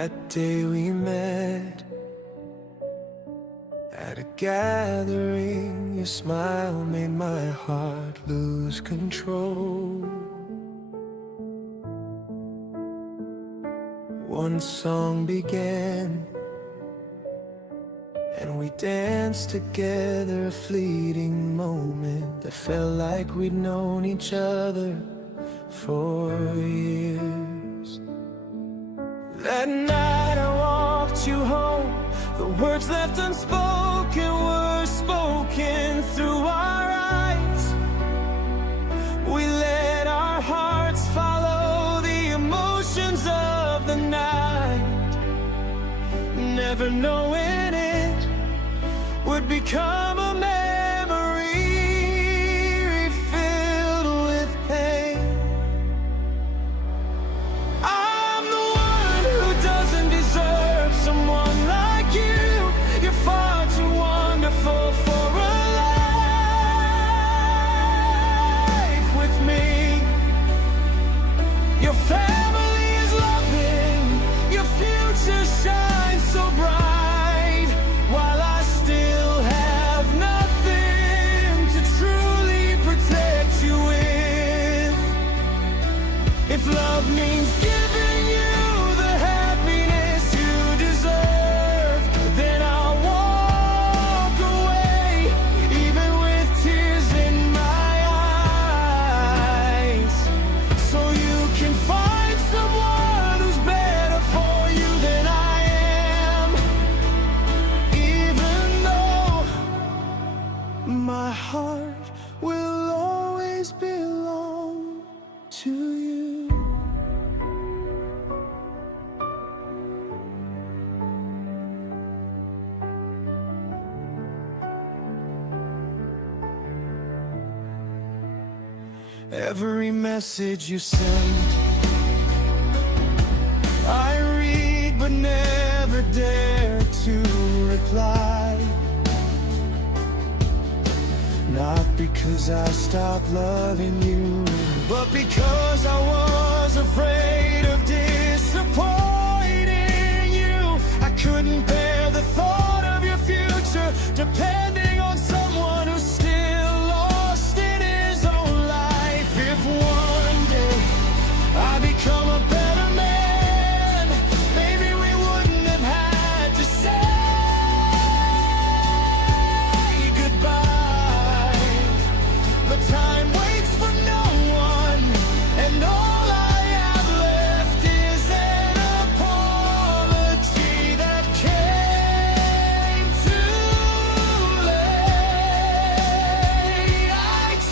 That day we met at a gathering, your smile made my heart lose control. One song began, and we danced together, a fleeting moment that felt like we'd known each other for years. That night I walked you home, the words left unspoken were spoken through our eyes. We let our hearts follow the emotions of the night, never knowing it would become a memory filled with pain. I'm the one who doesn't deserve someone like you. You're far too wonderful for a life with me. Your family is loving, your future shines so bright, while I still have nothing to truly protect you with. If love means giving you the happiness you deserve, then I'll walk away, even with tears in my eyes, so you can find someone who's better for you than I am. Even though my heart will always belong to you. Every message you send, I read but never dare to reply. Not because I stopped loving you, but because I was afraid of disappointing you. I couldn't bear the thought of your future depending on someone who's still lost in his own life. If one day I become a better man, maybe we wouldn't have had to say goodbye. But time waits for no one, and all I have left is an apology that came too late. I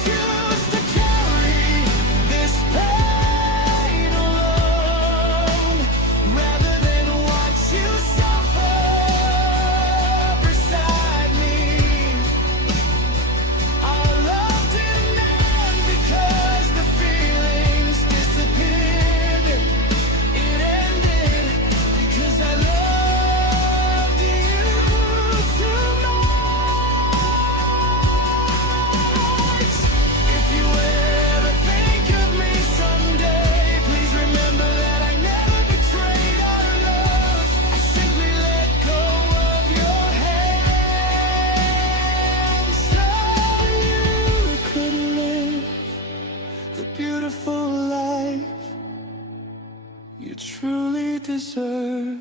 choose to carry this pain alone, rather than watch you suffer beside me. Our love didn't end because the feelings disappeared. It ended because I loved you too much. If you ever think of me someday, please remember that I never betrayed our love. I simply let go of your hand so you could live the beautiful life you truly deserve.